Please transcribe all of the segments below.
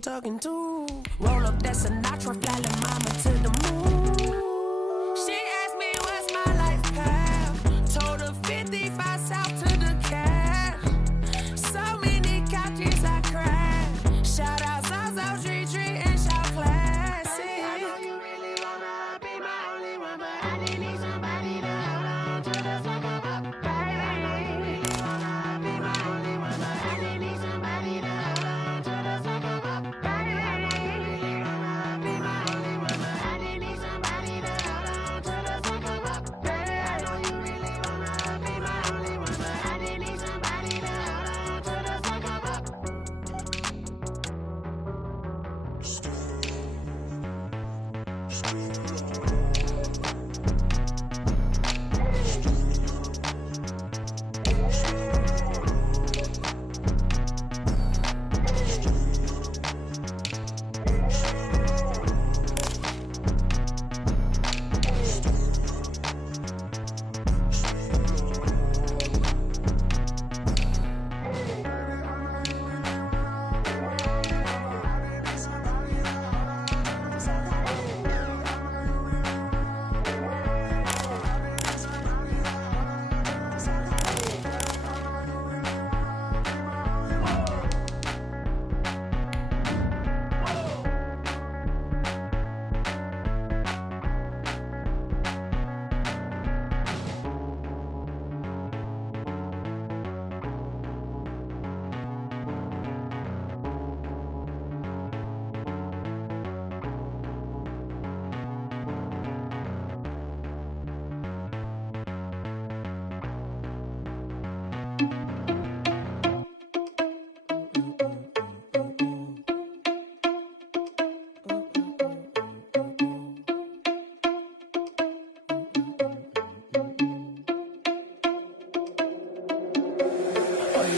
you talking to? Roll up that Sinatra, fly la mama to the moon. She asked me what's my life path. Told her 55 south to the cab. So many couches I cried. Shout out South Street and shout classic. I know you really wanna be my only one, but I didn't need somebody to hold on to the second up. I know you really wanna be my only one, but I didn't need somebody to hold on to the second up. I know you really wanna be my only one, but I didn't need somebody to hold on to the second up. I know you really wanna be my only one, but I didn't need somebody to hold on to the second up.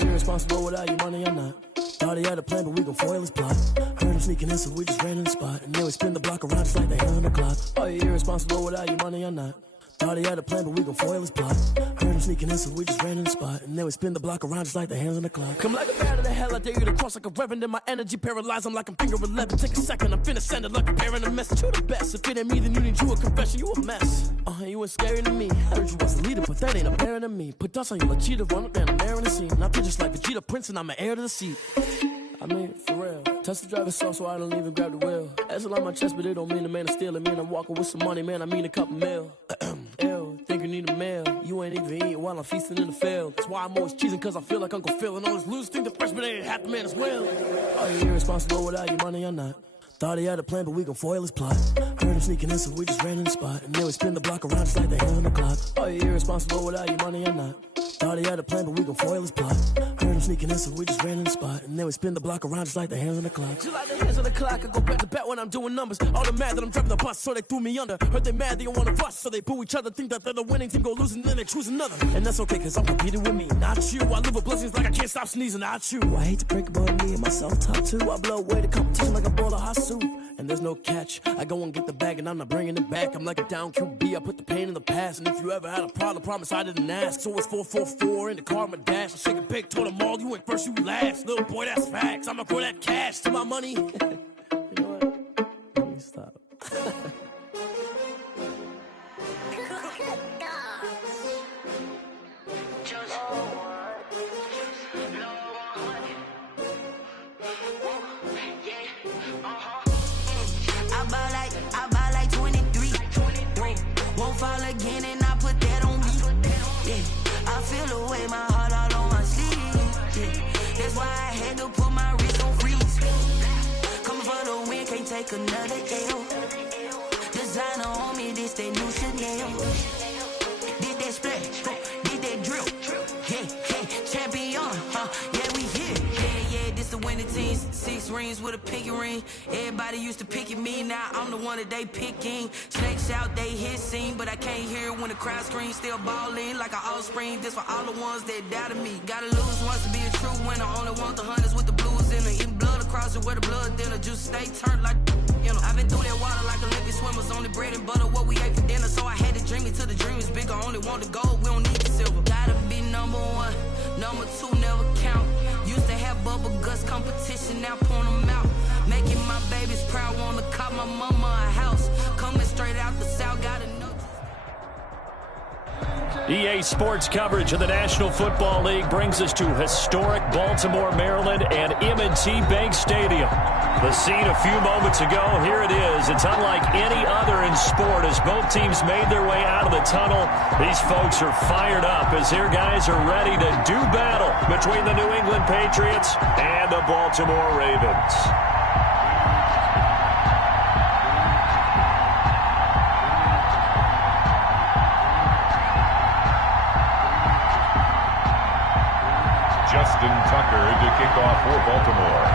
Irresponsible without your money or not. Thought he had a plan, but we gon' foil his plot. Heard him sneaking in, so we just ran in the spot. And then we spin the block around just like the hell on the clock. Are you irresponsible without your money or not? Thought he had a plan, but we gon' foil his plot. Heard him sneaking in, so we just ran in the spot. And then we spin the block around just like the hands on the clock. Come like a bat of the hell, I dare you to cross like a reverend. And my energy paralyzed, I'm like I'm finger 11. Take a second, I'm finna send it like a parent a message. You the best, if it ain't me, then you need you a confession. You a mess, you ain't scary to me. Heard you was a leader, but that ain't apparent to me. Put dust on you like cheetah, run up and I'm there in the scene. I feel just like Vegeta Prince and I'm an heir to the seat. I mean, for real. Touch the driver's soft so I don't even grab the wheel. That's on my chest, but it don't mean the man is stealing. Man, I'm walking with some money, man, I mean a couple mil. Ew, think you need a meal. You ain't even eating while I'm feasting in the field. That's why I'm always cheesing, cause I feel like Uncle Phil. And all those losers think the freshman ain't half the man as well. Are you irresponsible without your money or not? Thought he had a plan, but we gon' foil his plot. Heard him sneaking in, so we just ran in the spot. And then we spin the block around just like the hands on the clock. Are you irresponsible without your money or not? Thought he had a plan, but we gon' foil his plot. Heard him sneaking in, so we just ran in the spot. And then we spin the block around just like the hands on the clock. Just like the hands on the clock, I go back to back when I'm doing numbers. All the mad that I'm driving the bus, so they threw me under. Heard they mad, they don't wanna bust, so they boo each other. Think that they're the winning team, go losing, then they choose another. And that's okay, cause I'm competing with me, not you. I live with blessings like I can't stop sneezing, not you. I hate to break about me and my self-talk too. I blow away the competition like a bowl of hot soup. And there's no catch, I go and get the bag and I'm not bringing it back. I'm like a down QB, I put the pain in the past. And if you ever had a problem, promise I didn't ask. So it's 444 in the car, my dash. I shake a big, told them all, you ain't first, you last. Little boy, that's facts, I'ma grow that cash to my money. You know what, let me stop. I buy like 23. Won't fall again and I put that on me. Yeah, I feel the way, my heart all on my sleeve. Yeah, that's why I had to put my wrist on freeze. Coming for the win, can't take another L. Designer on me, this that new Chanel. Did that splash, did that drill. Yeah, champion, yeah, we here. Yeah, this the winning team. 6 rings with a pinky ring. Everybody used to pick at me, now I'm the one that they picking. Snakes out, they hit scene, but I can't hear it when the crowd screams. Still ballin' like an offspring. This for all the ones that doubted me. Gotta lose once to be a true winner. Only want the hunters with the blues in it. Eating blood across it where the blood dinner. Juice stay turned like, you know. I've been through that water like Olympic swimmers. Only bread and butter, what we ate for dinner. So I had to dream it till the dream is bigger. Only want the gold, we don't need the silver. Gotta be number 1, number 2 never count. Used to have bubble guts competition, now point them out. Making my babies proud, wanna call my mama a house. Coming straight out the south, gotta know. EA Sports coverage of the National Football League brings us to historic Baltimore, Maryland, and M&T Bank Stadium. The scene a few moments ago, here it is. It's unlike any other in sport as both teams made their way out of the tunnel. These folks are fired up as their guys are ready to do battle between the New England Patriots and the Baltimore Ravens. Justin Tucker to kick off for Baltimore.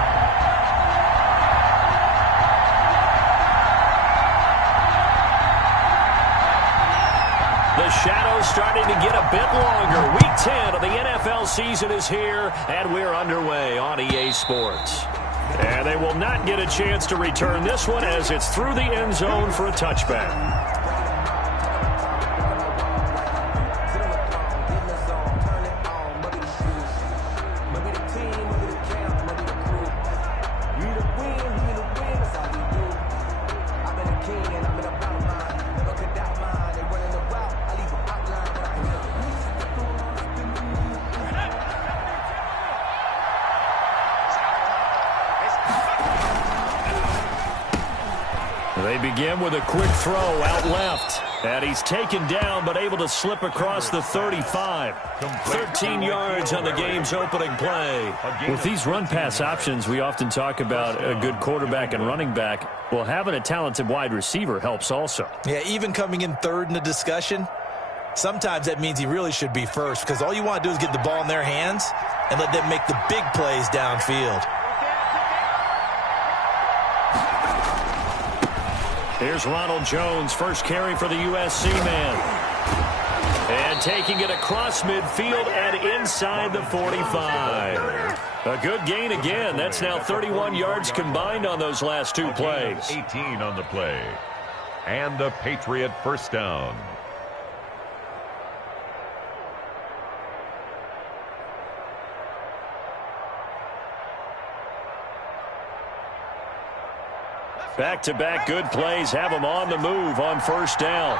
The shadow's starting to get a bit longer. Week 10 of the NFL season is here, and we're underway on EA Sports. And they will not get a chance to return this one as it's through the end zone for a touchback. They begin with a quick throw out left. And he's taken down but able to slip across the 35. 13 yards on the game's opening play. With these run-pass options, we often talk about a good quarterback and running back. Well, having a talented wide receiver helps also. Yeah, even coming in third in the discussion, sometimes that means he really should be first because all you want to do is get the ball in their hands and let them make the big plays downfield. Here's Ronald Jones, first carry for the USC man. And taking it across midfield and inside the 45. A good gain again. That's now 31 yards combined on those last two plays. 18 on the play. And the Patriot first down. Back-to-back good plays have them on the move on first down.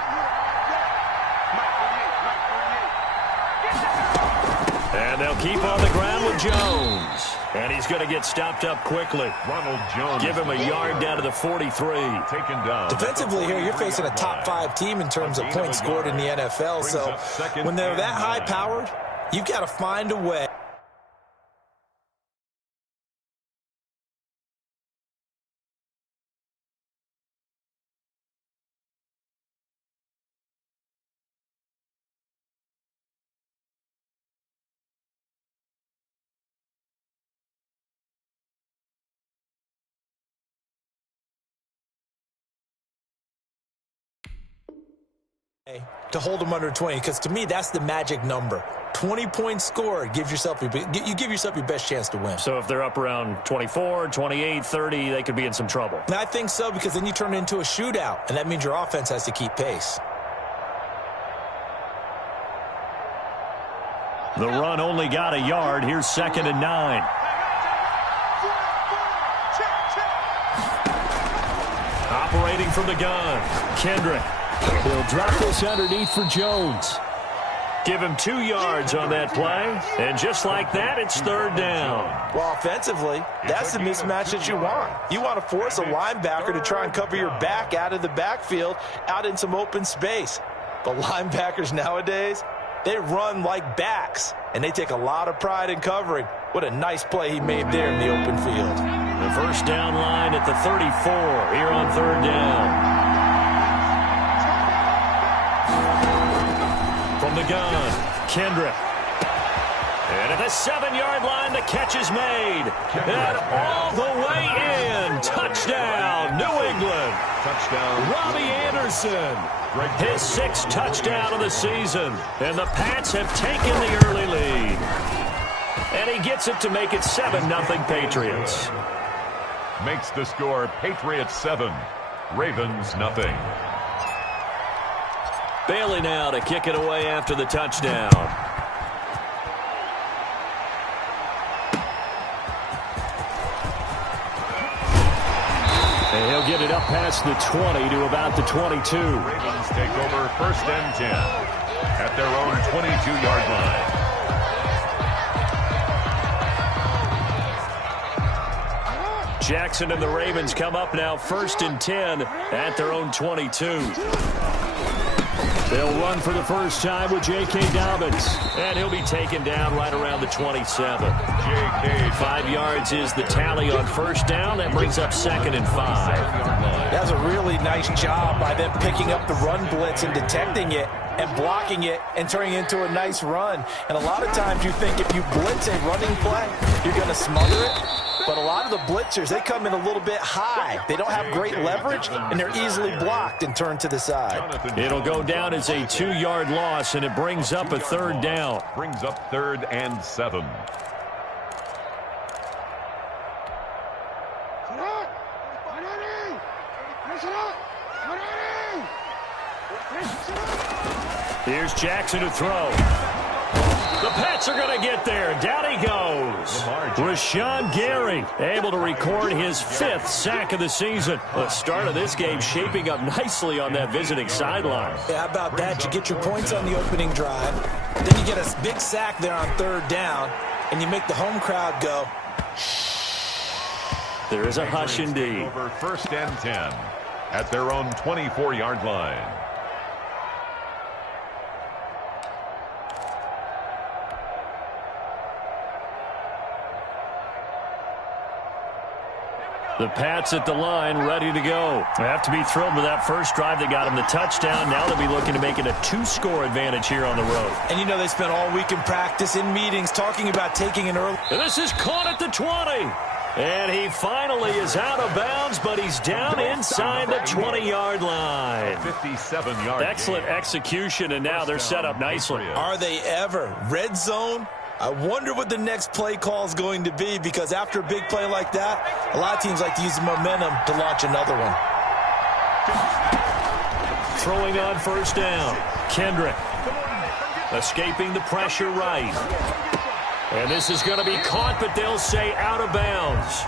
And they'll keep on the ground with Jones. And he's going to get stopped up quickly. Ronald Jones. Give him a yard down to the 43. Taken down. Defensively here, you're facing a top-5 team in terms of points scored in the NFL. So when they're that high-powered, you've got to find a way. To hold them under 20, because to me that's the magic number. 20 points scored gives yourself you give yourself your best chance to win. So if they're up around 24, 28, 30, they could be in some trouble. And I think so, because then you turn it into a shootout, and that means your offense has to keep pace. The run only got a yard. Here's 2nd and 9. Operating from the gun, Kendrick. He'll drop this underneath for Jones. Give him 2 yards on that play. And just like that, it's 3rd down. Well, offensively, that's the mismatch that you want. You want to force a linebacker to try and cover your back out of the backfield, out in some open space. But linebackers nowadays, they run like backs, and they take a lot of pride in covering. What a nice play he made there in the open field. The first down line at the 34 here on 3rd down. From the gun, Kendrick. And at the 7-yard line, the catch is made. And all the way in. Touchdown, New England. Touchdown. Robbie Anderson. His 6th touchdown of the season. And the Pats have taken the early lead. And he gets it to make it 7-0 Patriots. Makes the score Patriots 7, Ravens nothing. Bailey now to kick it away after the touchdown. get it up past the 20 to about the 22. Ravens take over 1st and 10 at their own 22-yard line. Jackson and the Ravens come up now 1st and 10 at their own 22. They'll run for the first time with J.K. Dobbins, and he'll be taken down right around the 27. J.K. 5 yards is the tally on 1st down. That brings up 2nd and 5. That's a really nice job by them picking up the run blitz and detecting it and blocking it and turning it into a nice run. And a lot of times you think if you blitz a running play, you're going to smother it. But a lot of the blitzers, they come in a little bit high. They don't have great leverage, and they're easily blocked and turned to the side. It'll go down as a 2-yard loss, and it brings up a 3rd down. Brings up 3rd and 7. Here's Jackson to throw. The Pats are going to get there. Down he goes. Rashawn Gary able to record his 5th sack of the season. The start of this game shaping up nicely on that visiting sideline. Yeah, how about that? You get your points on the opening drive. Then you get a big sack there on 3rd down, and you make the home crowd go. There is a hush indeed. Over 1st and 10 at their own 24-yard line. The Pats at the line, ready to go. They have to be thrilled with that first drive that got them the touchdown. Now they'll be looking to make it a 2-score advantage here on the road. And you know they spent all week in practice, in meetings, talking about taking an early. And this is caught at the 20. And he finally is out of bounds, but he's down inside the 20-yard line. 57-yard Excellent execution, and now they're set up nicely. Are they ever? Red zone? I wonder what the next play call is going to be, because after a big play like that, a lot of teams like to use the momentum to launch another one. Throwing on 1st down. Kendrick escaping the pressure right. And this is going to be caught, but they'll say out of bounds.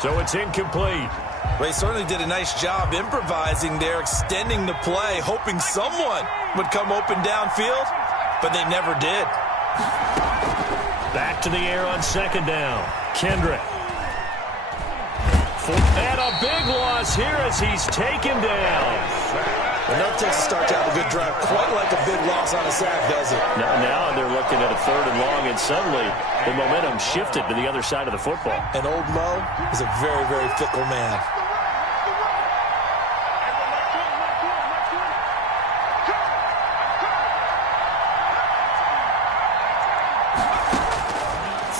So it's incomplete. They certainly did a nice job improvising there, extending the play, hoping someone would come open downfield, but they never did. Back to the air on 2nd down. Kendrick. And a big loss here as he's taken down. Enough takes to start to have a good drive. Quite like a big loss on a sack, does it? Now they're looking at a 3rd and long, and suddenly the momentum shifted to the other side of the football. And old Mo is a very, very fickle man.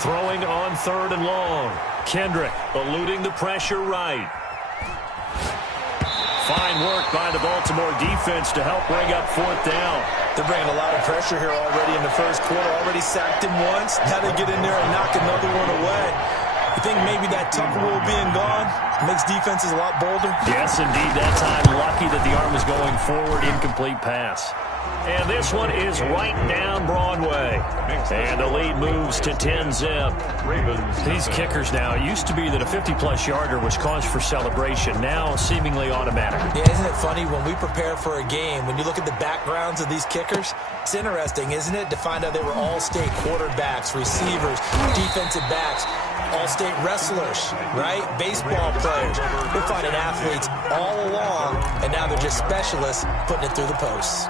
Throwing on 3rd and long. Kendrick eluding the pressure right. Fine work by the Baltimore defense to help bring up 4th down. They're bringing a lot of pressure here already in the first quarter. Already sacked him once. Now they get in there and knock another one away. You think maybe that Tucker rule being gone makes defenses a lot bolder? Yes, indeed. That time lucky that the arm was going forward. Incomplete pass. And this one is right down Broadway. And the lead moves to 10-zip. These kickers now, it used to be that a 50-plus yarder was cause for celebration. Now seemingly automatic. Yeah, isn't it funny when we prepare for a game, when you look at the backgrounds of these kickers, it's interesting, isn't it, to find out they were all-state quarterbacks, receivers, defensive backs, all-state wrestlers, right? Baseball players. We're finding athletes all along, and now they're just specialists putting it through the posts.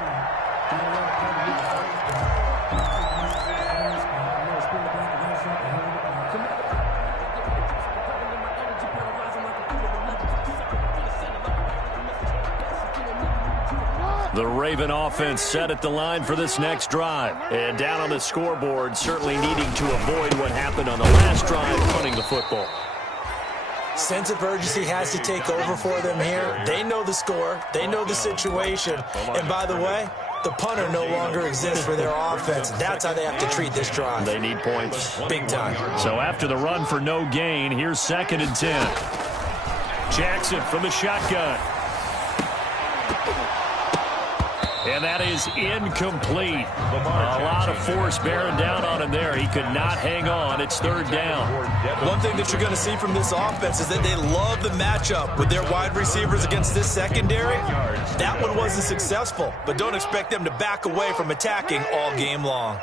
The Raven offense set at the line for this next drive. And down on the scoreboard, certainly needing to avoid what happened on the last drive, punting the football. Sense of urgency has to take over for them here. They know the score. They know the situation. And by the way, the punter no longer exists for their offense. That's how they have to treat this drive. They need points. Big time. So after the run for no gain, here's 2nd and 10. Jackson from the shotgun. And that is incomplete. A lot of force bearing down on him there. He could not hang on. It's third down. One thing that you're going to see from this offense is that they love the matchup with their wide receivers against this secondary. That one wasn't successful, but don't expect them to back away from attacking all game long.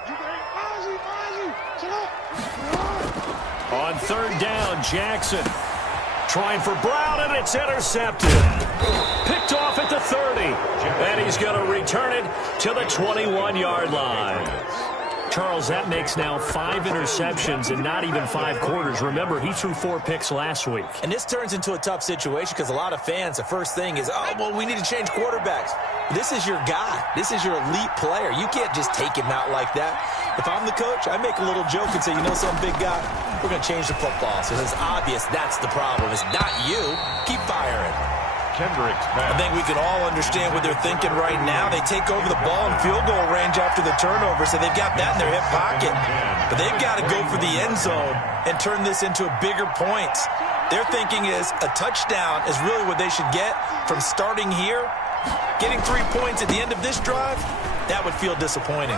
On third down, Jackson trying for Brown, and it's intercepted. Picked off at the 30. And he's going to return it to the 21-yard line. Charles, that makes now 5 interceptions in not even 5 quarters. Remember, he threw 4 picks last week. And this turns into a tough situation because a lot of fans, the first thing is, oh, well, we need to change quarterbacks. This is your guy. This is your elite player. You can't just take him out like that. If I'm the coach, I make a little joke and say, you know, some big guy, we're going to change the football. So it's obvious that's the problem. It's not you. Keep firing. I think we can all understand what they're thinking right now. They take over the ball in field goal range after the turnover, so they've got that in their hip pocket. But they've got to go for the end zone and turn this into bigger points. Their thinking is a touchdown is really what they should get from starting here. Getting 3 points at the end of this drive, that would feel disappointing.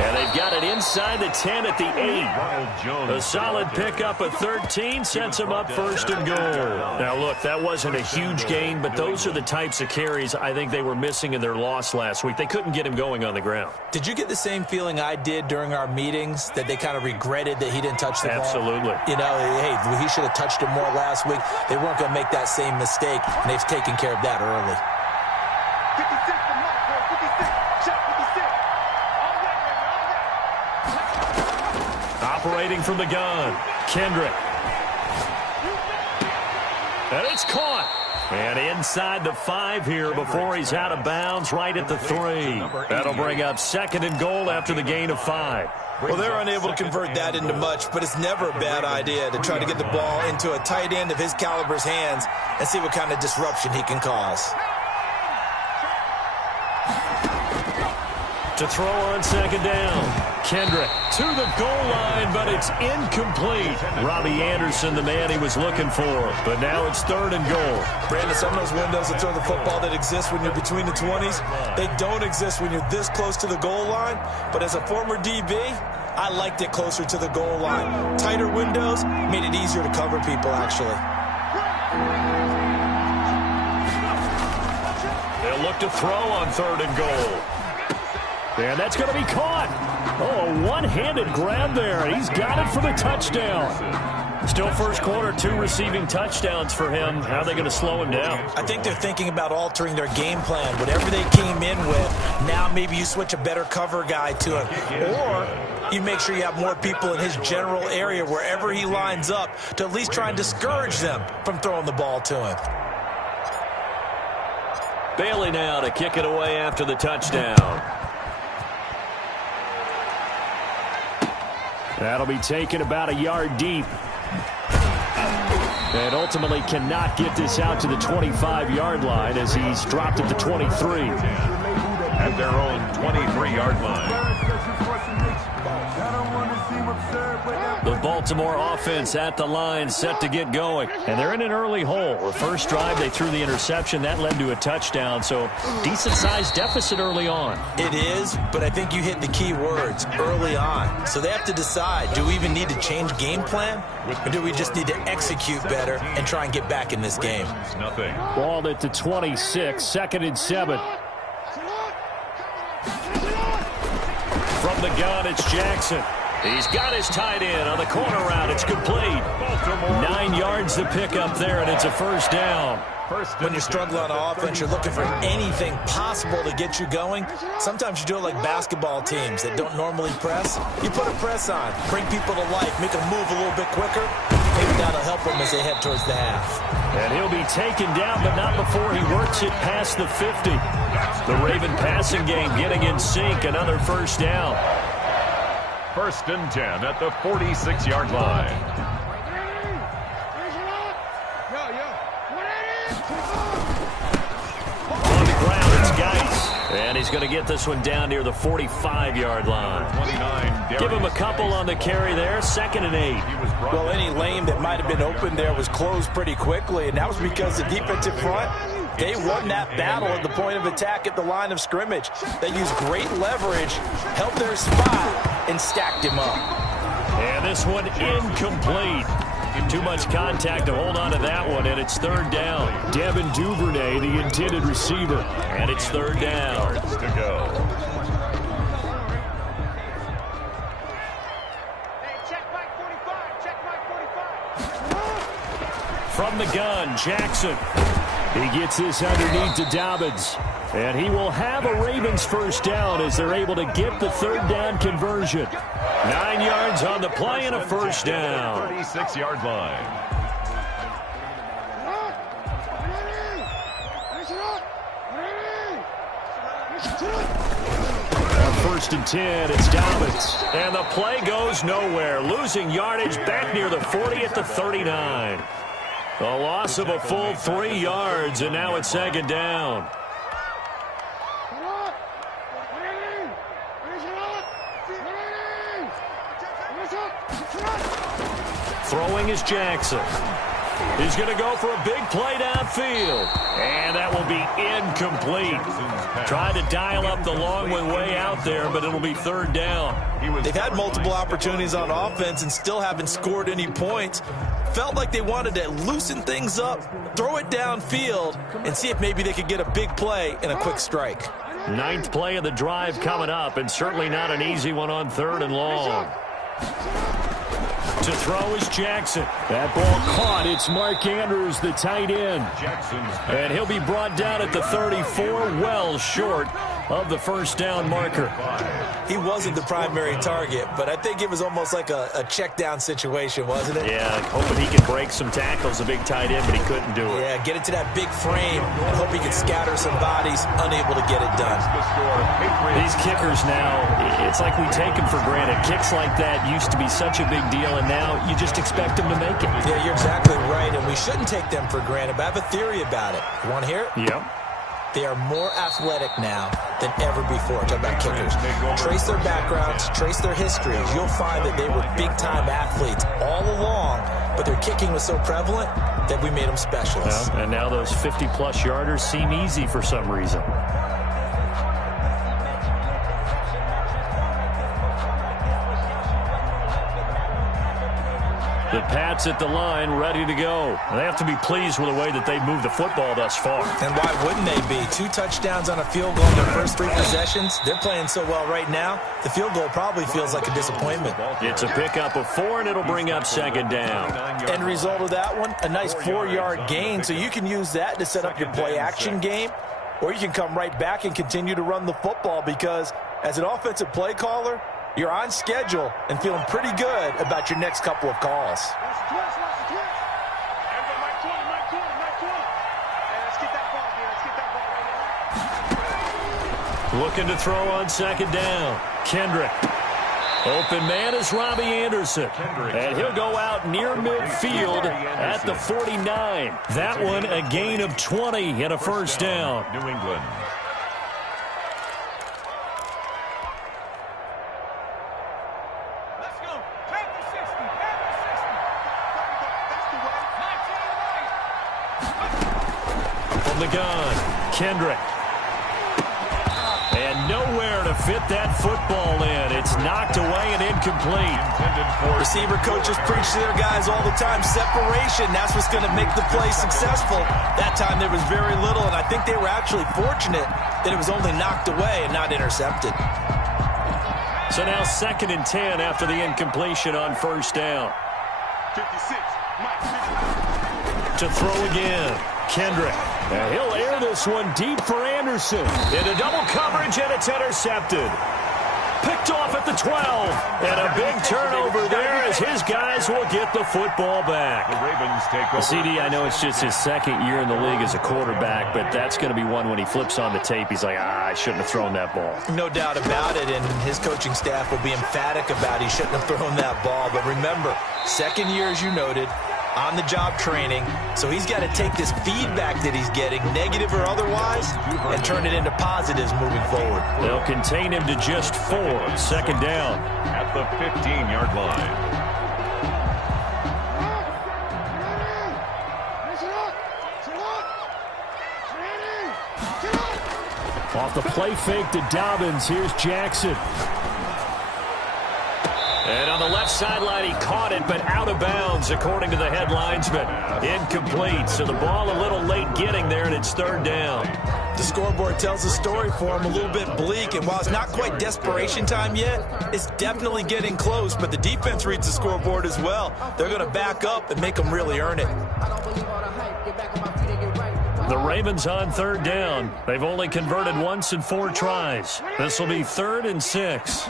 And they've got it inside the 10 at the 8. A solid pickup of 13 sets them up first and goal. Now, look, that wasn't a huge gain, but those are the types of carries I think they were missing in their loss last week. They couldn't get him going on the ground. Did you get the same feeling I did during our meetings, that they kind of regretted that he didn't touch the ball? Absolutely. You know, hey, he should have touched it more last week. They weren't going to make that same mistake, and they've taken care of that early. Operating from the gun, Kendrick. And it's caught. And inside the 5 here before he's out of bounds, right at the 3. That'll bring up second and goal after the gain of 5. Well, they're unable to convert that into much, but it's never a bad idea to try to get the ball into a tight end of his caliber's hands and see what kind of disruption he can cause. To throw on second down. Kendrick to the goal line, but it's incomplete. Robbie Anderson, the man he was looking for. But now it's third and goal. Brandon, some of those windows to throw the football that exist when you're between the 20s, they don't exist when you're this close to the goal line. But as a former DB, I liked it closer to the goal line. Tighter windows made it easier to cover people, actually. They'll look to throw on third and goal. And that's going to be caught. Oh, a one-handed grab there. He's got it for the touchdown. Still first quarter, 2 receiving touchdowns for him. How are they going to slow him down? I think they're thinking about altering their game plan. Whatever they came in with, now maybe you switch a better cover guy to him. Or you make sure you have more people in his general area wherever he lines up to at least try and discourage them from throwing the ball to him. Bailey now to kick it away after the touchdown. That'll be taken about a yard deep. And ultimately cannot get this out to the 25-yard line as he's dropped at the 23. At their own 23-yard line. The Baltimore offense at the line, set to get going. And they're in an early hole. The first drive, they threw the interception. That led to a touchdown, so decent-sized deficit early on. It is, but I think you hit the key words, early on. So they have to decide, do we even need to change game plan? Or do we just need to execute better and try and get back in this game? Balled at the 26, second and 7. From the gun, it's Jackson. He's got his tight end on the corner route. It's complete. 9 yards to pick up there, and it's a first down. When you're struggling on offense, you're looking for anything possible to get you going. Sometimes you do it like basketball teams that don't normally press. You put a press on, bring people to life, make them move a little bit quicker. Maybe that'll help them as they head towards the half. And he'll be taken down, but not before he works it past the 50. The Raven passing game getting in sync. Another first down. First and 10 at the 46-yard line. On the ground, it's Geis. And he's going to get this one down near the 45-yard line. Give him a couple on the carry there. Second and 8. Well, any lane that might have been open there was closed pretty quickly, and that was because the defensive front They won that battle at the point of attack at the line of scrimmage. They used great leverage, held their spot, and stacked him up. And this one incomplete. Too much contact to hold on to that one, and it's third down. Devin Duvernay, the intended receiver, and it's third down. To go. From the gun, Jackson. He gets this underneath to Dobbins. And he will have a Ravens first down as they're able to get the third down conversion. 9 yards on the play and a first down. 36-yard line. On 1st and 10, it's Dobbins. And the play goes nowhere. Losing yardage back near the 40 at the 39. A loss of a full 3 yards, and now it's second down. Throwing is Jackson. He's going to go for a big play downfield. And that will be incomplete. Tried to dial up the long way out there, but it'll be third down. They've had multiple opportunities on offense and still haven't scored any points. Felt like they wanted to loosen things up, throw it downfield, and see if maybe they could get a big play and a quick strike. 9th play of the drive coming up, and certainly not an easy one on 3rd and long. To throw is Jackson. That ball caught. It's Mark Andrews, the tight end. And he'll be brought down at the 34, well short of the first down marker. He wasn't the primary target, but I think it was almost like a check down situation, wasn't it? Yeah, hoping he could break some tackles, a big tight end, but he couldn't do it. Yeah, get it to that big frame. Hope he could scatter some bodies, unable to get it done. These kickers now, it's like we take them for granted. Kicks like that used to be such a big deal, and now you just expect them to make it. Yeah, you're exactly right, and we shouldn't take them for granted, but I have a theory about it. You want to hear it? Yep. They are more athletic now than ever before. Talk about kickers. Trace their backgrounds, trace their histories. You'll find that they were big-time athletes all along, but their kicking was so prevalent that we made them specialists. Well, and now those 50-plus yarders seem easy for some reason. The Pats at the line, ready to go. They have to be pleased with the way that they've moved the football thus far. And why wouldn't they be? 2 touchdowns on a field goal in their first 3 possessions. They're playing so well right now, the field goal probably feels like a disappointment. It's a pickup of 4, and it'll bring up second down. End result of that one, a nice 4-yard gain, so you can use that to set up your play-action game, or you can come right back and continue to run the football because as an offensive play caller, you're on schedule and feeling pretty good about your next couple of calls. Looking to throw on second down. Kendrick. Open man is Robbie Anderson. And he'll go out near midfield at the 49. That one a gain of 20 and a first down. New England. The gun, Kendrick. And nowhere to fit that football in. It's knocked away and incomplete. Receiver coaches preach to their guys all the time. Separation, that's what's going to make the play successful. That time there was very little, and I think they were actually fortunate that it was only knocked away and not intercepted. So now 2nd and 10 after the incompletion on first down. 56, Mike. To throw again, Kendrick. And he'll air this one deep for Anderson. Into double coverage, and it's intercepted. Picked off at the 12. And a big turnover there as his guys will get the football back. The Ravens take over. CD, I know it's just his 2nd year in the league as a quarterback, but that's going to be one when he flips on the tape. He's like, I shouldn't have thrown that ball. No doubt about it, and his coaching staff will be emphatic about he shouldn't have thrown that ball. But remember, 2nd year, as you noted, on-the-job training, so he's got to take this feedback that he's getting, negative or otherwise, and turn it into positives moving forward. They'll contain him to just 4. Second down. At the 15-yard line. Off the play fake to Dobbins, here's Jackson. And on the left sideline, he caught it, but out of bounds, according to the head linesman. Incomplete, so the ball a little late getting there, and it's third down. The scoreboard tells the story for him, a little bit bleak, and while it's not quite desperation time yet, it's definitely getting close, but the defense reads the scoreboard as well. They're going to back up and make them really earn it. The Ravens on third down. They've only converted once in 4 tries. This will be 3rd and 6.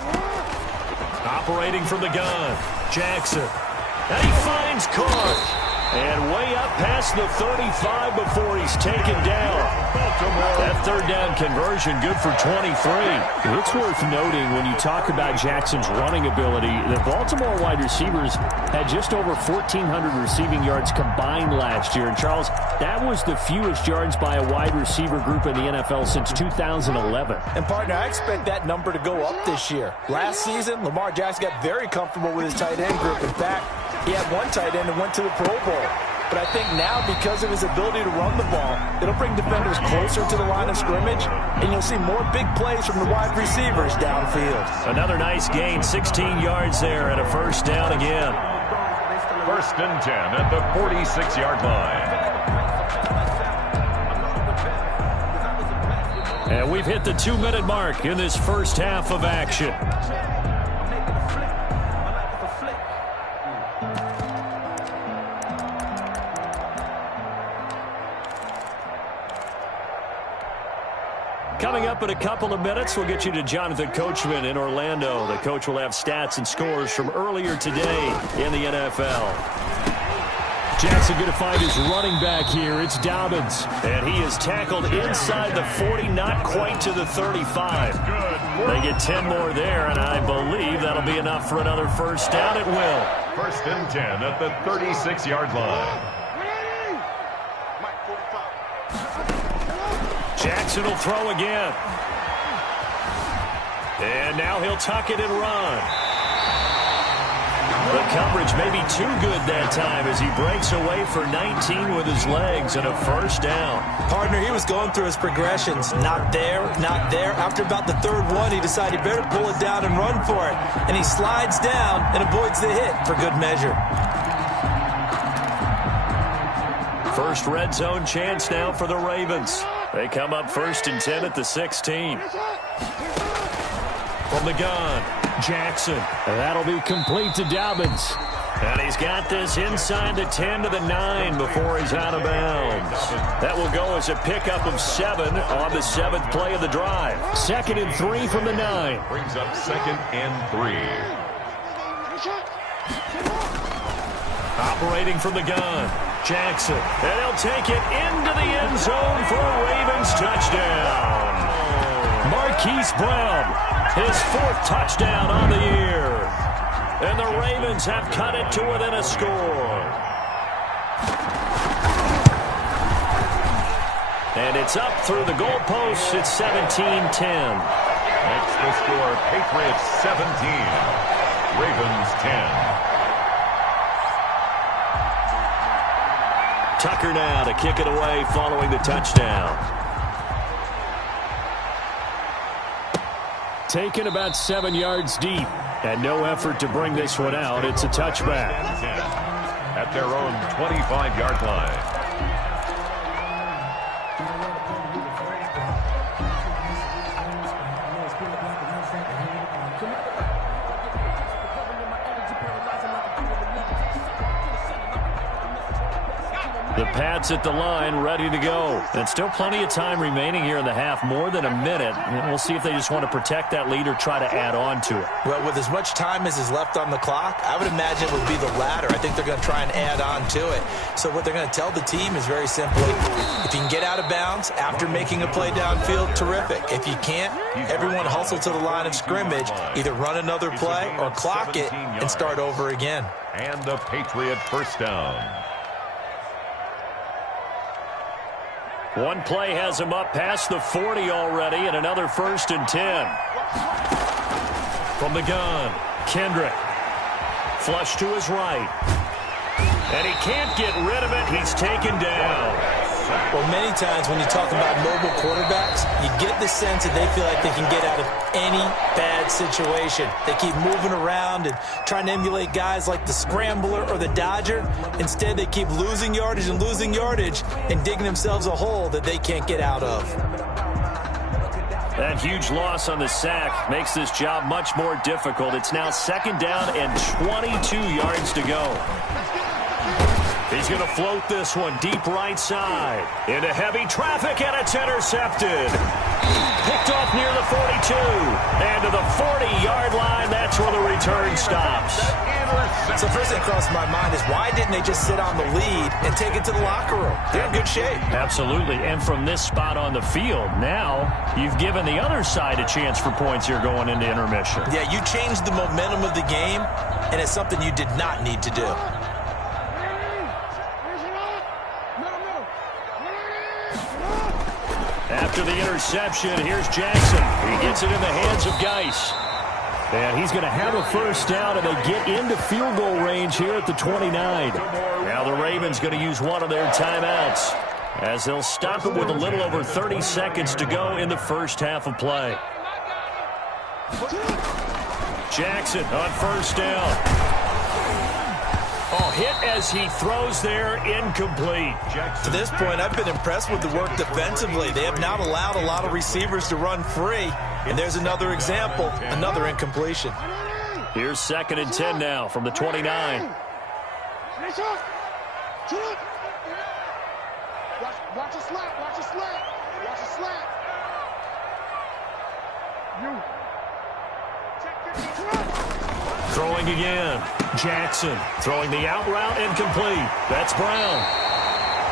Operating from the gun, Jackson. And he finds Clark. And way up past the 35 before he's taken down. That third down conversion good for 23. It's worth noting when you talk about Jackson's running ability, the Baltimore wide receivers had just over 1,400 receiving yards combined last year. And, Charles, that was the fewest yards by a wide receiver group in the NFL since 2011. And, partner, I expect that number to go up this year. Last season, Lamar Jackson got very comfortable with his tight end group. In fact, he had one tight end that went to the Pro Bowl. But I think now, because of his ability to run the ball, it'll bring defenders closer to the line of scrimmage, and you'll see more big plays from the wide receivers downfield. Another nice gain, 16 yards there, and a first down again. 1st and 10 at the 46-yard line. And we've hit the 2-minute mark in this first half of action. Coming up in a couple of minutes, we'll get you to Jonathan Coachman in Orlando. The coach will have stats and scores from earlier today in the NFL. Jackson going to find his running back here. It's Dobbins. And he is tackled inside the 40, not quite to the 35. They get 10 more there, and I believe that'll be enough for another first down. It will. 1st and 10 at the 36-yard line. Jackson will throw again. And now he'll tuck it and run. The coverage may be too good that time as he breaks away for 19 with his legs and a first down. Partner, he was going through his progressions. Not there, not there. After about the 3rd one, he decided he better pull it down and run for it. And he slides down and avoids the hit for good measure. First red zone chance now for the Ravens. They come up 1st and 10 at the 16. From the gun, Jackson. And that'll be complete to Dobbins. And he's got this inside the 10 to the 9 before he's out of bounds. That will go as a pickup of 7 on the 7th play of the drive. 2nd and 3 from the 9. Brings up 2nd and 3. Operating from the gun, Jackson. And he'll take it into the end zone for a Ravens touchdown. Marquise Brown, his 4th touchdown on the year. And the Ravens have cut it to within a score. And it's up through the goalposts. It's 17-10. Makes the score Patriots 17, Ravens 10. Tucker now to kick it away following the touchdown. Taken about 7 yards deep. And no effort to bring this one out. It's a touchback. At their own 25-yard line. The Pats at the line, ready to go. And still plenty of time remaining here in the half, more than a minute. And we'll see if they just want to protect that lead or try to add on to it. Well, with as much time as is left on the clock, I would imagine it would be the latter. I think they're going to try and add on to it. So what they're going to tell the team is very simply, if you can get out of bounds after making a play downfield, terrific. If you can't, everyone hustle to the line of scrimmage, either run another play or clock it and start over again. And a Patriot first down. One play has him up past the 40 already, and another 1st and 10. From the gun, Kendrick. Flush to his right. And he can't get rid of it. He's taken down. sack. Well, many times when you talk about mobile quarterbacks, you get the sense that they feel like they can get out of any bad situation. They keep moving around and trying to emulate guys like the Scrambler or the Dodger. Instead, they keep losing yardage and digging themselves a hole that they can't get out of. That huge loss on the sack makes this job much more difficult. It's now 2nd down and 22 yards to go. He's going to float this one deep right side. Into heavy traffic, and it's intercepted. Picked off near the 42. And to the 40-yard line, that's where the return stops. So first thing that crossed my mind is why didn't they just sit on the lead and take it to the locker room? They're in good shape. Absolutely. And from this spot on the field, now you've given the other side a chance for points here going into intermission. Yeah, you changed the momentum of the game, and it's something you did not need to do. After the interception, here's Jackson. He gets it in the hands of Geis. And he's going to have a first down, and they get into field goal range here at the 29. Now the Ravens going to use one of their timeouts as they'll stop it with a little over 30 seconds to go in the first half of play. Jackson on first down. Oh, hit as he throws there, incomplete. To this point, I've been impressed with the work defensively. They have not allowed a lot of receivers to run free. And there's another example, another incompletion. Here's 2nd and 10 now from the 29. Watch a slap, watch a slap, watch a slap. Throwing again. Jackson throwing the out route, incomplete. That's Brown.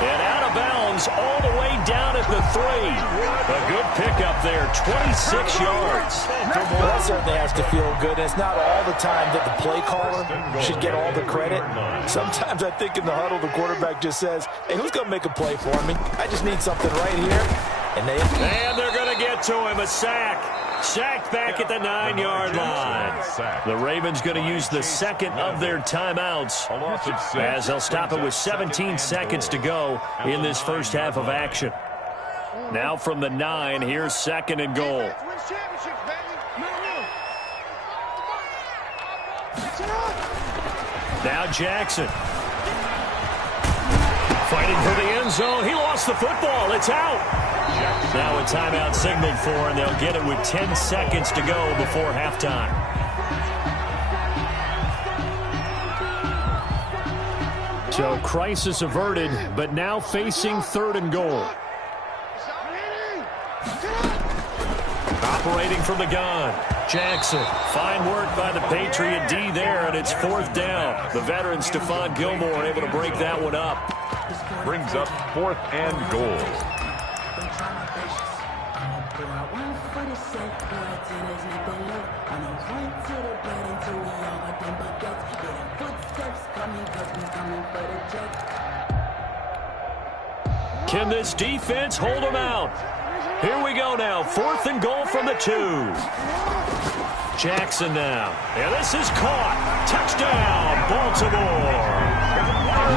And out of bounds all the way down at the 3. A good pickup there, 26 yards. Well, that certainly has to feel good. It's not all the time that the play caller should get all the credit. Sometimes I think in the huddle the quarterback just says, hey, who's going to make a play for me? I just need something right here. And they're going to get to him, a sack. Sacked back at the 9-yard line. The Ravens going to use the second of their timeouts as they'll stop it with 17 seconds to go in this first half of action. Now from the 9, here's 2nd and goal. Now Jackson. Fighting for the end zone. He lost the football. It's out. Now a timeout signaled for, and they'll get it with 10 seconds to go before halftime. So crisis averted, but now facing 3rd and goal. Operating from the gun. Jackson. Fine work by the Patriot D there, and it's 4th down. The veteran Stephon Gilmore able to break that one up. Brings up 4th and goal. Can this defense hold them out? Here we go now. 4th and goal from the 2. Jackson now. And this is caught. Touchdown, Baltimore.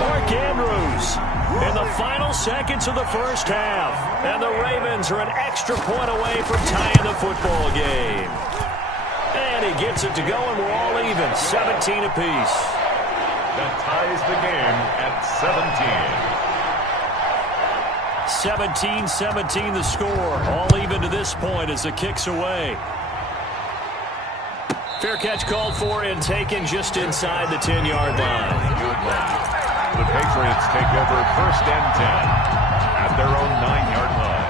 Mark Andrews in the final seconds of the first half. And the Ravens are an extra point away from tying the football game. And he gets it to go, and we're all even. 17 apiece. That ties the game at 17. 17-17 the score. All even to this point as the kick's away. Fair catch called for and taken just inside the 10-yard line. The Patriots take over 1st and 10 at their own 9-yard line.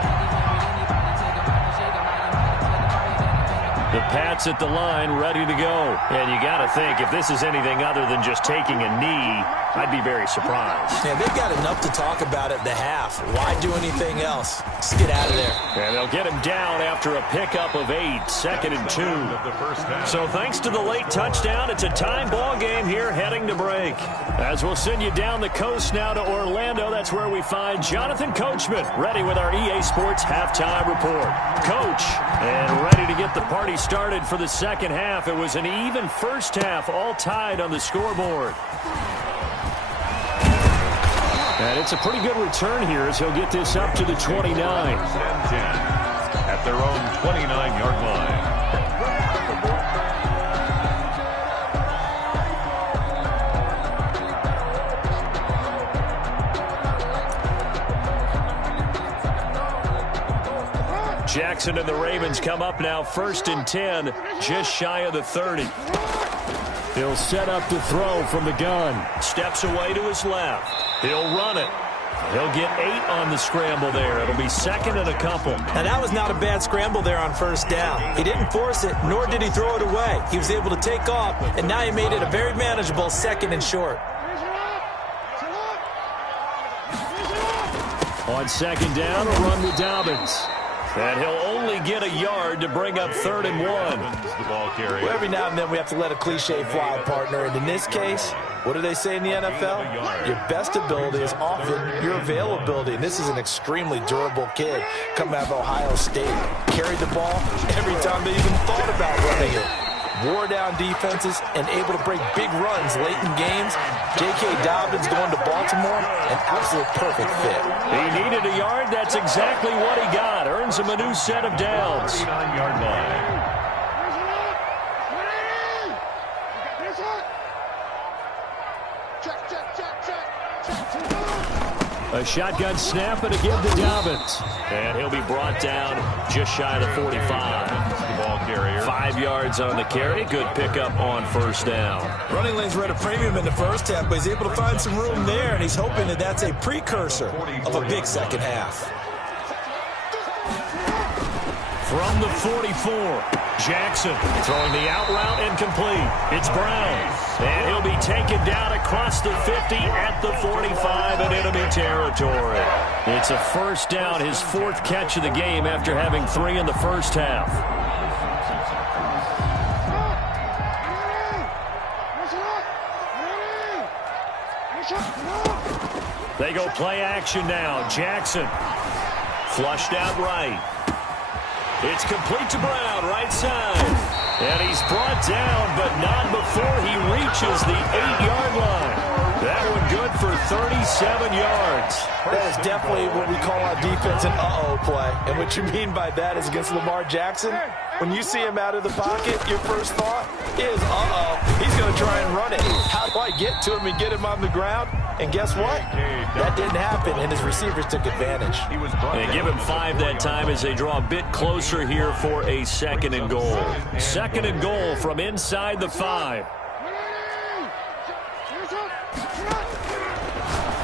The Pats at the line, ready to go. And you got to think, if this is anything other than just taking a knee, I'd be very surprised. Yeah, they've got enough to talk about at the half. Why do anything else? Just get out of there. And they'll get him down after a pickup of 8, 2nd and 2. So thanks to the late touchdown, it's a time ball game here heading to break. As we'll send you down the coast now to Orlando, that's where we find Jonathan Coachman, ready with our EA Sports halftime report. Coach, and ready to get the party started for the second half. It was an even first half, all tied on the scoreboard. And it's a pretty good return here as he'll get this up to the 29. 10 at their own 29-yard line. Jackson and the Ravens come up now 1st and 10, just shy of the 30. He'll set up to throw from the gun. Steps away to his left. He'll run it. He'll get 8 on the scramble there. It'll be 2nd and a couple. Now, that was not a bad scramble there on 1st down. He didn't force it, nor did he throw it away. He was able to take off, and now he made it a very manageable 2nd and short. On 2nd down, a run with Dobbins. And he'll only get a yard to bring up 3rd and 1. The ball carrier. Well, every now and then we have to let a cliche fly, partner. And in this case, what do they say in the NFL? Your best ability is often your availability. And this is an extremely durable kid coming out of Ohio State. Carried the ball every time they even thought about running it. Wore down defenses and able to break big runs late in games. J.K. Dobbins going to Baltimore, an absolute perfect fit. He needed a yard. That's exactly what he got. Earns him a new set of downs. 39-yard line. A shotgun snap and a give to Dobbins. And he'll be brought down just shy of the 45. The ball carrier. 5 yards on the carry. Good pickup on 1st down. Running lanes were at a premium in the first half, but he's able to find some room there, and he's hoping that that's a precursor of a big second half. From the 44, Jackson throwing the out route incomplete. It's Brown. And he'll be taken down across the 50 at the 45 in enemy territory. It's a 1st down, his 4th catch of the game after having 3 in the first half. They go play action now. Jackson flushed out right. It's complete to Brown, right side. And he's brought down, but not before he reaches the 8-yard line. That one good for 37 yards. That is definitely what we call on defense an uh-oh play. And what you mean by that is against Lamar Jackson, when you see him out of the pocket, your first thought is, uh-oh, he's going to try and run it. How do I get to him and get him on the ground? And guess what? That didn't happen, and his receivers took advantage. They give him 5 that time as they draw a bit closer here for a 2nd and goal. 2nd and goal from inside the 5.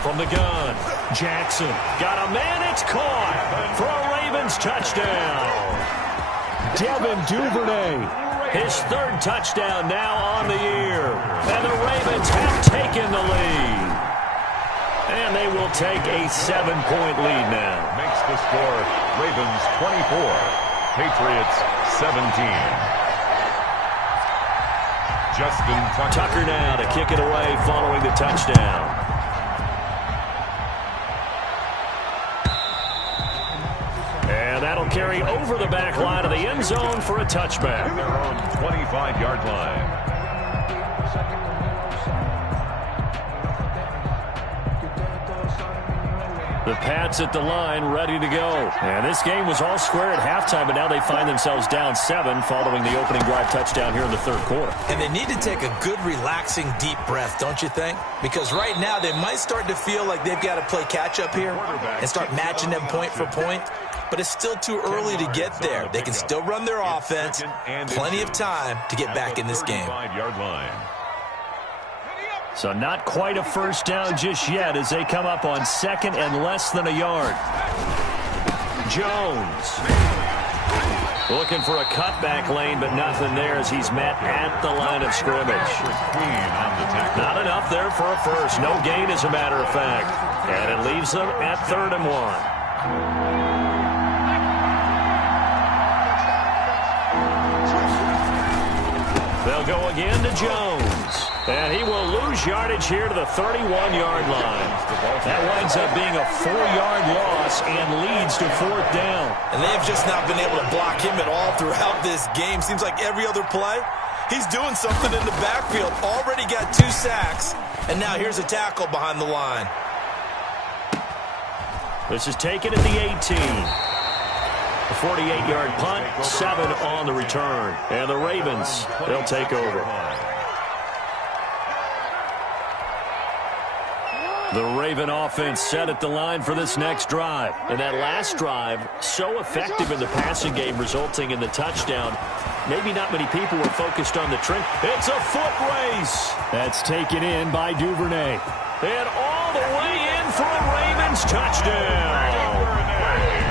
From the gun, Jackson got a man. It's caught for a Ravens touchdown. Devin Duvernay. His 3rd touchdown now on the year. And the Ravens have taken the lead. And they will take a 7-point lead now. Makes the score Ravens 24, Patriots 17. Justin Tucker now to kick it away following the touchdown. And that'll carry over the back line of the end zone for a touchback. Their own 25-yard line. The Pats at the line, ready to go. And this game was all square at halftime, but now they find themselves down 7 following the opening drive touchdown here in the 3rd quarter. And they need to take a good, relaxing, deep breath, don't you think? Because right now they might start to feel like they've got to play catch-up here and start matching them point for point. But it's still too early to get there. They can still run their offense. Plenty of time to get back in this game. 5-yard line. So not quite a 1st down just yet as they come up on 2nd and less than a yard. Jones looking for a cutback lane, but nothing there as he's met at the line of scrimmage. Not enough there for a 1st. No gain, as a matter of fact. And it leaves them at 3rd and 1. They'll go again to Jones. And he will lose yardage here to the 31-yard line. That winds up being a 4-yard loss and leads to 4th down. And they've just not been able to block him at all throughout this game. Seems like every other play, he's doing something in the backfield. Already got 2 sacks, and now here's a tackle behind the line. This is taken at the 18. A 48-yard punt, 7 on the return. And the Ravens, they'll take over. The Raven offense set at the line for this next drive. And that last drive, so effective in the passing game, resulting in the touchdown. Maybe not many people were focused on the trend. It's a foot race. That's taken in by Duvernay. And all the way in for a Ravens touchdown.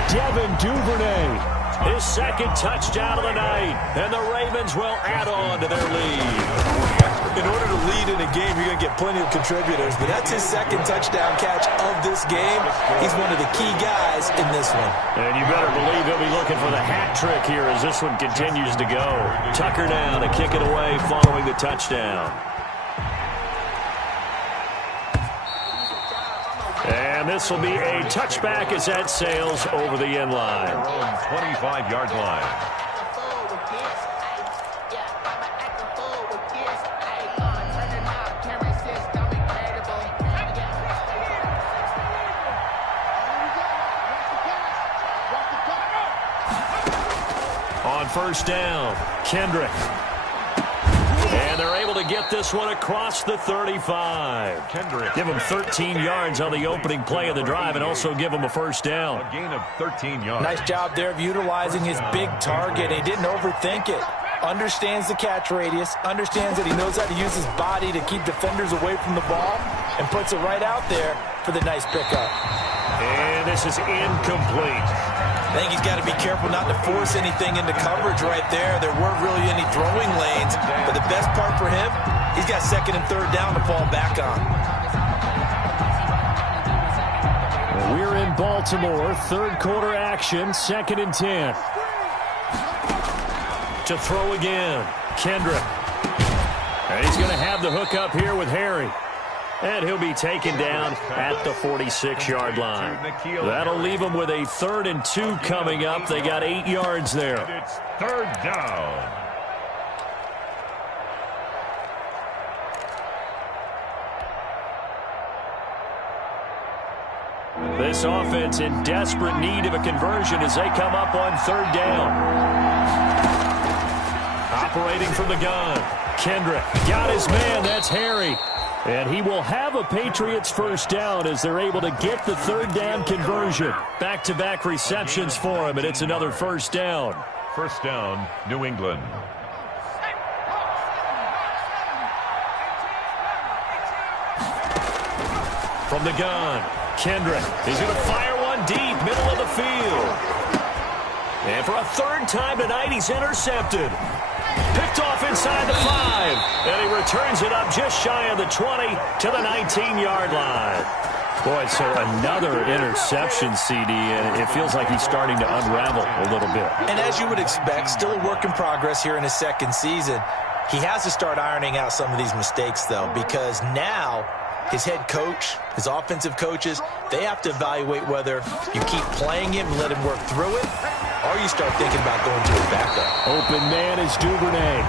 Devin Duvernay. His second touchdown of the night. And the Ravens will add on to their lead. In order to lead in a game, you're going to get plenty of contributors, but that's his second touchdown catch of this game. He's one of the key guys in this one. And you better believe he'll be looking for the hat trick here as this one continues to go. Tucker now to kick it away following the touchdown. And this will be a touchback as that sails over the end line. 25-yard line. On first down, Kendrick. And they're able to get this one across the 35. Kendrick. Give him 13 yards on the opening play of the drive and also give him a first down. A gain of 13 yards. Nice job there of utilizing his big target. He didn't overthink it. Understands the catch radius. Understands that he knows how to use his body to keep defenders away from the ball. And puts it right out there for the nice pickup. And this is incomplete. I think he's got to be careful not to force anything into coverage right there. There weren't really any throwing lanes. But the best part for him, he's got second and third down to fall back on. We're in Baltimore. Third quarter action. 2nd and 10. To throw again. Kendrick. And he's going to have the hook up here with Harry. And he'll be taken down at the 46-yard line. That'll leave them with a 3rd and 2 coming up. They got 8 yards there. It's third down. This offense in desperate need of a conversion as they come up on 3rd down. Operating from the gun. Kendrick got his man. That's Harry. And he will have a Patriots first down as they're able to get the 3rd down conversion. Back-to-back receptions for him, and it's another first down. First down, New England. From the gun, Kendrick. He's going to fire one deep, middle of the field. And for a 3rd time tonight, he's intercepted. Picked off inside the 5. And he returns it up just shy of the 20 to the 19-yard line. Boy, so another interception, CD, and it feels like he's starting to unravel a little bit. And as you would expect, still a work in progress here in his second season. He has to start ironing out some of these mistakes, though, because now his head coach, his offensive coaches, they have to evaluate whether you keep playing him and let him work through it, or you start thinking about going to his backup. Open man is Duvernay.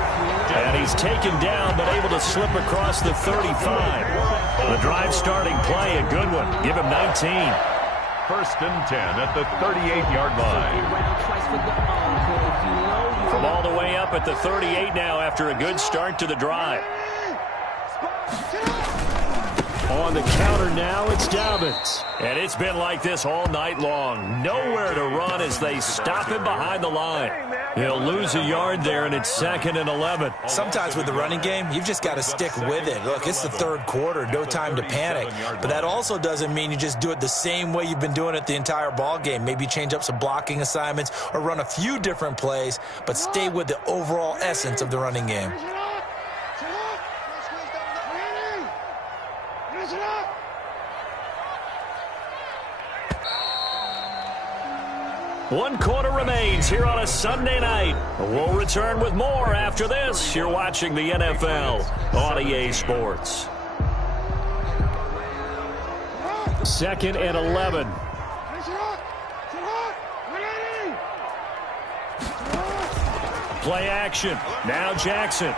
And he's taken down, but able to slip across the 35. The drive starting play, a good one. Give him 19. First and 10 at the 38-yard line. From all the way up at the 38 now after a good start to the drive. On the counter now, it's Dobbins. And it's been like this all night long. Nowhere to run as they stop him behind the line. He'll lose a yard there, and it's 2nd and 11. Sometimes with the running game, you've just got to stick with it. Look, it's the 3rd quarter, no time to panic. But that also doesn't mean you just do it the same way you've been doing it the entire ball game. Maybe change up some blocking assignments or run a few different plays, but stay with the overall essence of the running game. One quarter remains here on a Sunday night. We'll return with more after this. You're watching the NFL on EA Sports. 2nd and 11. Play action. Now Jackson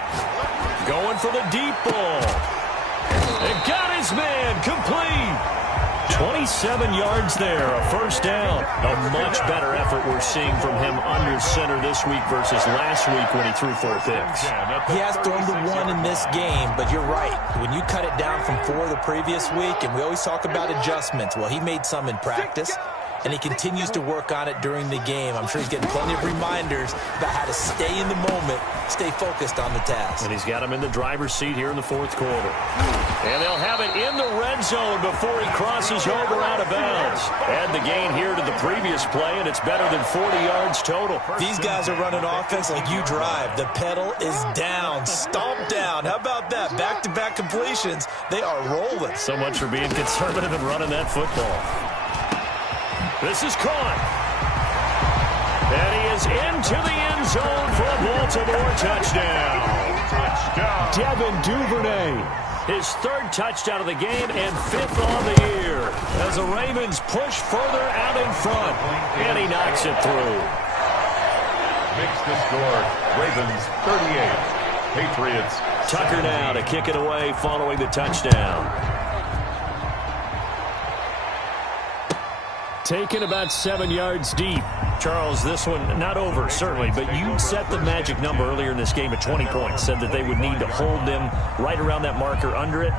going for the deep ball. And got his man complete. 27 yards there, a first down. A much better effort we're seeing from him under center this week versus last week when he threw 4 picks. He has thrown the 1 in this game, but you're right. When you cut it down from 4 the previous week, and we always talk about adjustments, well, he made some in practice, and he continues to work on it during the game. I'm sure he's getting plenty of reminders about how to stay in the moment, stay focused on the task. And he's got him in the driver's seat here in the 4th quarter. And they'll have it in the red zone before he crosses over out of bounds. Add the gain here to the previous play, and it's better than 40 yards total. These guys are running offense like you drive. The pedal is down, stomp down. How about that? Back-to-back completions. They are rolling. So much for being conservative and running that football. This is caught. And he is into the end zone for a Baltimore touchdown. Devin Duvernay, his 3rd touchdown of the game and 5th on the year. As the Ravens push further out in front, and he knocks it through. Makes the score. Ravens 38. Patriots. Tucker now to kick it away following the touchdown. Taken about 7 yards deep. Charles, this one not over, certainly, but you set the magic number earlier in this game at 20 points. Said that they would need to hold them right around that marker under it.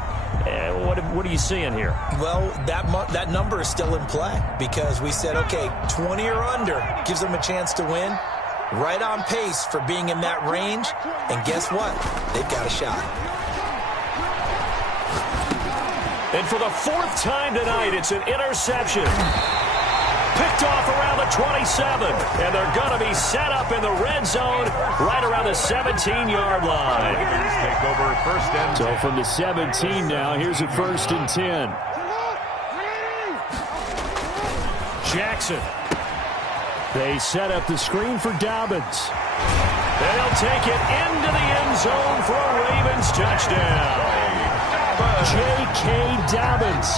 What are you seeing here? Well, that number is still in play because we said, okay, 20 or under gives them a chance to win. Right on pace for being in that range. And guess what? They've got a shot. And for the 4th time tonight, it's an interception. Picked off around the 27, and they're going to be set up in the red zone right around the 17-yard line. Take over 1st and 10. So from the 17 now, here's a 1st and 10. Jackson. They set up the screen for Dobbins. They'll take it into the end zone for a Ravens touchdown. J.K. Dobbins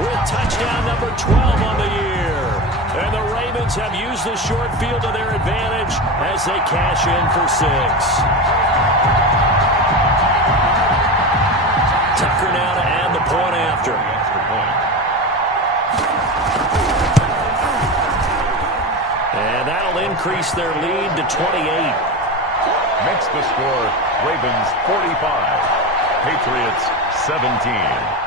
with touchdown number 12 on the year. And the Ravens have used the short field to their advantage as they cash in for 6. Tucker now to add the point after. And that'll increase their lead to 28. Makes the score. Ravens 45. Patriots 17.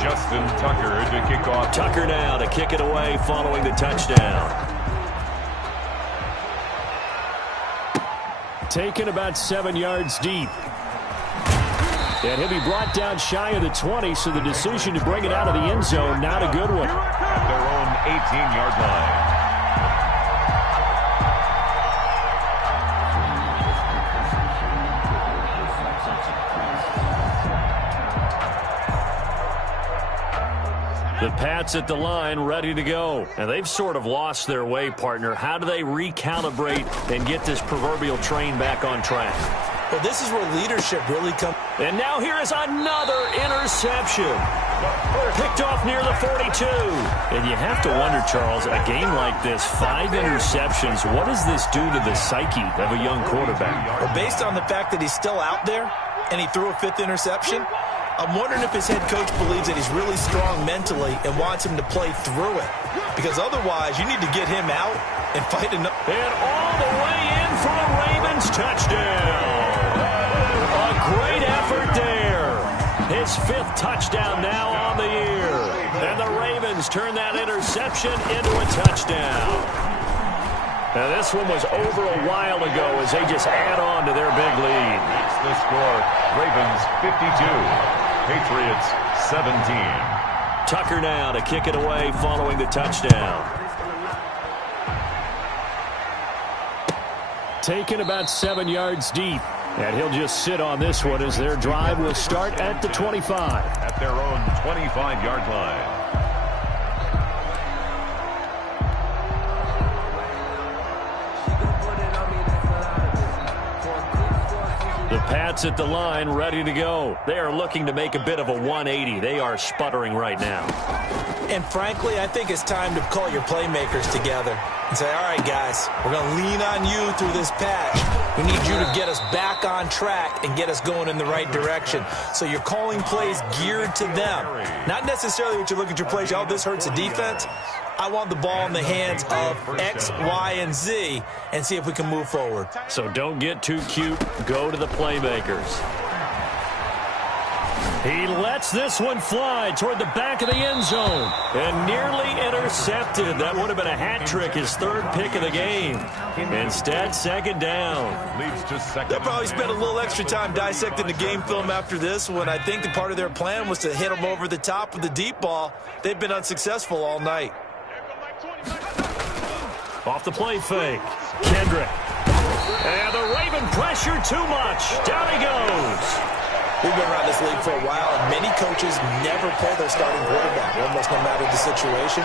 Justin Tucker to kick off. Tucker now to kick it away following the touchdown. Taken about 7 yards deep. And he'll be brought down shy of the 20, so the decision to bring it out of the end zone, not a good one. At their own 18-yard line. The Pats at the line, ready to go. And they've sort of lost their way, partner. How do they recalibrate and get this proverbial train back on track? Well, this is where leadership really comes. And now here is another interception. Picked off near the 42. And you have to wonder, Charles, a game like this, 5 interceptions, what does this do to the psyche of a young quarterback? Well, based on the fact that he's still out there and he threw a 5th interception, I'm wondering if his head coach believes that he's really strong mentally and wants him to play through it. Because otherwise, you need to get him out and fight enough. And all the way in for a Ravens touchdown. A great effort there. His 5th touchdown now on the year. And the Ravens turn that interception into a touchdown. Now, this one was over a while ago as they just add on to their big lead. That's the score. Ravens 52. Patriots 17. Tucker now to kick it away following the touchdown. Taken about 7 yards deep. And he'll just sit on this one as their drive will start at the 25. At their own 25-yard line. The Pats at the line, ready to go. They are looking to make a bit of a 180. They are sputtering right now. And frankly, I think it's time to call your playmakers together. and say, all right, guys, we're going to lean on you through this patch. We need you to get us back on track and get us going in the right direction. So you're calling plays geared to them. Not necessarily what you look at your plays, oh, this hurts the defense. I want the ball in the hands of X, Y, and Z and see if we can move forward. So don't get too cute. Go to the playmakers. He lets this one fly toward the back of the end zone and nearly intercepted. That would have been a hat trick, his third pick of the game. Instead, second down. Leads to second. They'll probably spend a little extra time dissecting the game film after this one. I think that part of their plan was to hit him over the top with the deep ball. They've been unsuccessful all night. Off the play fake. Kendrick. And the Raven pressure too much. Down he goes. We've been around this league for a while, and many coaches never play their starting quarterback, almost no matter the situation.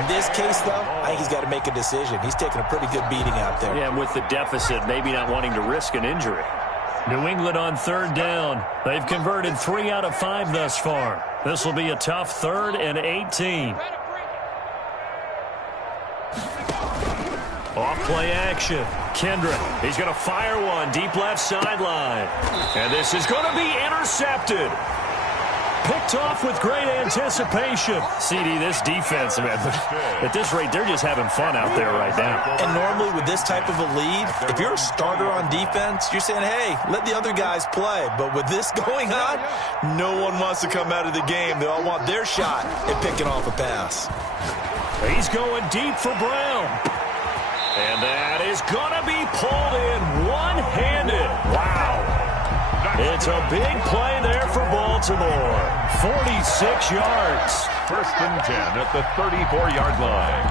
In this case, though, I think he's got to make a decision. He's taking a pretty good beating out there. Yeah, with the deficit, maybe not wanting to risk an injury. New England on third down. They've converted 3 out of 5 thus far. This will be a tough 3rd and 18. Off play action. Kendrick. He's going to fire one deep left sideline. And this is going to be intercepted. Picked off with great anticipation. CD, this defense, man, at this rate, they're just having fun out there right now. And normally with this type of a lead, if you're a starter on defense, you're saying, hey, let the other guys play. But with this going on, no one wants to come out of the game. They all want their shot at picking off a pass. He's going deep for Brown. And that is going to be pulled in one-handed. Wow. It's a big play there for Baltimore. 46 yards. 1st and 10 at the 34-yard line.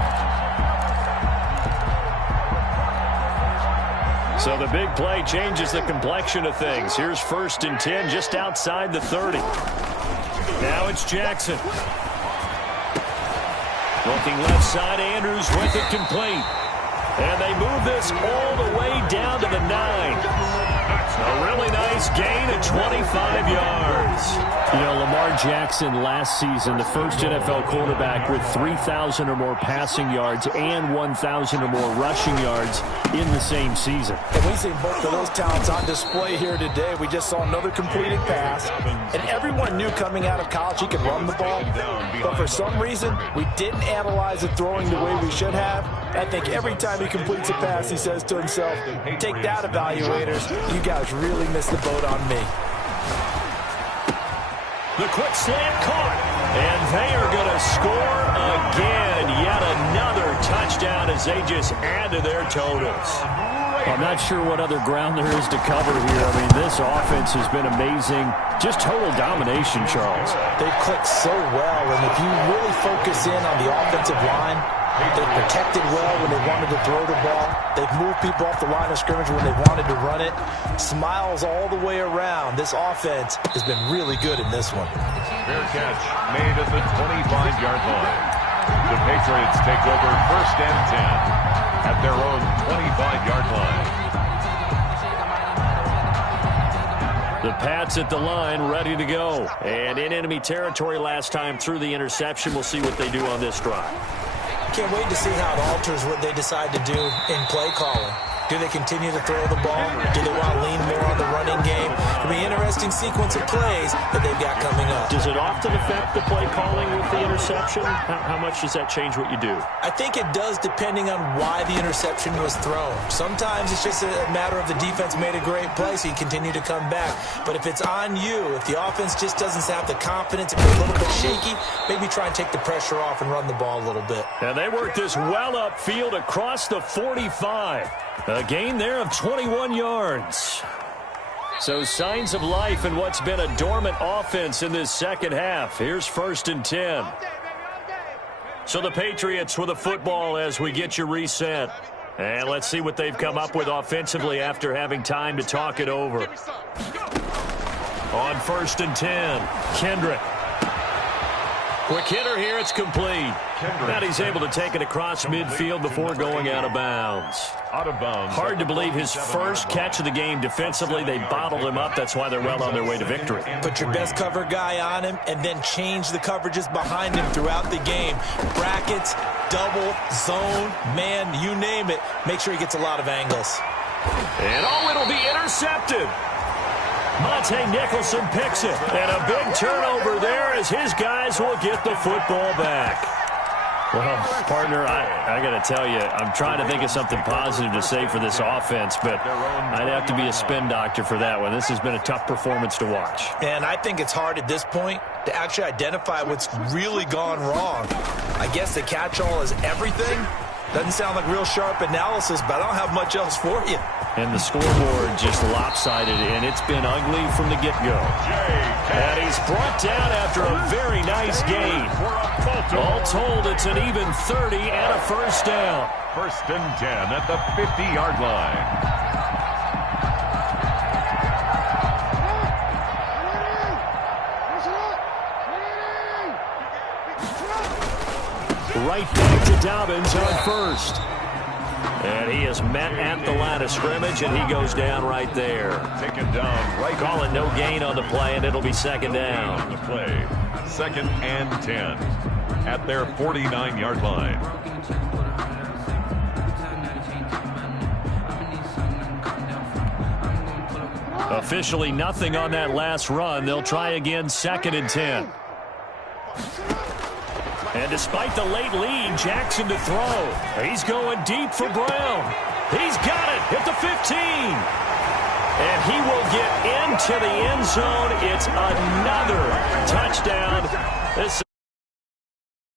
So the big play changes the complexion of things. Here's 1st and 10 just outside the 30. Now it's Jackson. Looking left side, Andrews with it complete. And they move this all the way down to the 9. A really nice gain of 25 yards. You know, Lamar Jackson last season, the first NFL quarterback with 3,000 or more passing yards and 1,000 or more rushing yards in the same season. And we see both of those talents on display here today. We just saw another completed pass. And everyone knew coming out of college he could run the ball. But for some reason, we didn't analyze it throwing the way we should have. I think every time he completes a pass, he says to himself, take that, evaluators. You guys really missed the boat on me. The quick slant caught. And they are going to score again. Yet another touchdown as they just add to their totals. I'm not sure what other ground there is to cover here. I mean, this offense has been amazing. Just total domination, Charles. They've clicked so well, and if you really focus in on the offensive line, they've protected well when they wanted to throw the ball. They've moved people off the line of scrimmage when they wanted to run it. Smiles all the way around. This offense has been really good in this one. Fair catch made at the 25-yard line. The Patriots take over 1st and 10 at their own 25-yard line. The Pats at the line, ready to go. And in enemy territory last time through the interception. We'll see what they do on this drive. Can't wait to see how it alters what they decide to do in play calling. Do they continue to throw the ball? Do they want to lean more on the running game? It'll be an interesting sequence of plays that they've got coming up. Does it often affect the play calling with the interception? How much does that change what you do? I think it does depending on why the interception was thrown. Sometimes it's just a matter of the defense made a great play, so you continue to come back. But if it's on you, if the offense just doesn't have the confidence, if it's a little bit shaky, maybe try and take the pressure off and run the ball a little bit. And they work this well upfield across the 45. A gain there of 21 yards. So signs of life in what's been a dormant offense in this second half. Here's 1st and 10. So the Patriots with the football as we get you reset. And let's see what they've come up with offensively after having time to talk it over. On 1st and 10, Kendrick. Quick hitter here, it's complete. Now he's able to take it across midfield before going out of bounds. Hard to believe his first catch of the game defensively. They bottled him up. That's why they're well on their way to victory. Put your best cover guy on him and then change the coverages behind him throughout the game. Brackets, double, zone, man, you name it. Make sure he gets a lot of angles. And it'll be intercepted. Monte Nicholson picks it. And a big turnover there as his guys will get the football back. Well, partner, I got to tell you, I'm trying to think of something positive to say for this offense, but I'd have to be a spin doctor for that one. This has been a tough performance to watch. And I think it's hard at this point to actually identify what's really gone wrong. I guess the catch-all is everything. Doesn't sound like real sharp analysis, but I don't have much else for you. And the scoreboard just lopsided, and it's been ugly from the get-go. And he's brought down after a very nice gain. All told, it's an even 30 and a first down. 1st and 10 at the 50-yard line. Right back to Dobbins on first. And he is met at the line of scrimmage, and he goes down right there. Taken down right. Call it no gain on the play, and it'll be second down. On the play. 2nd and 10 at their 49-yard line. Officially nothing on that last run. They'll try again 2nd and 10. And despite the late lead, Jackson to throw. He's going deep for Brown. He's got it at the 15. And he will get into the end zone. It's another touchdown. This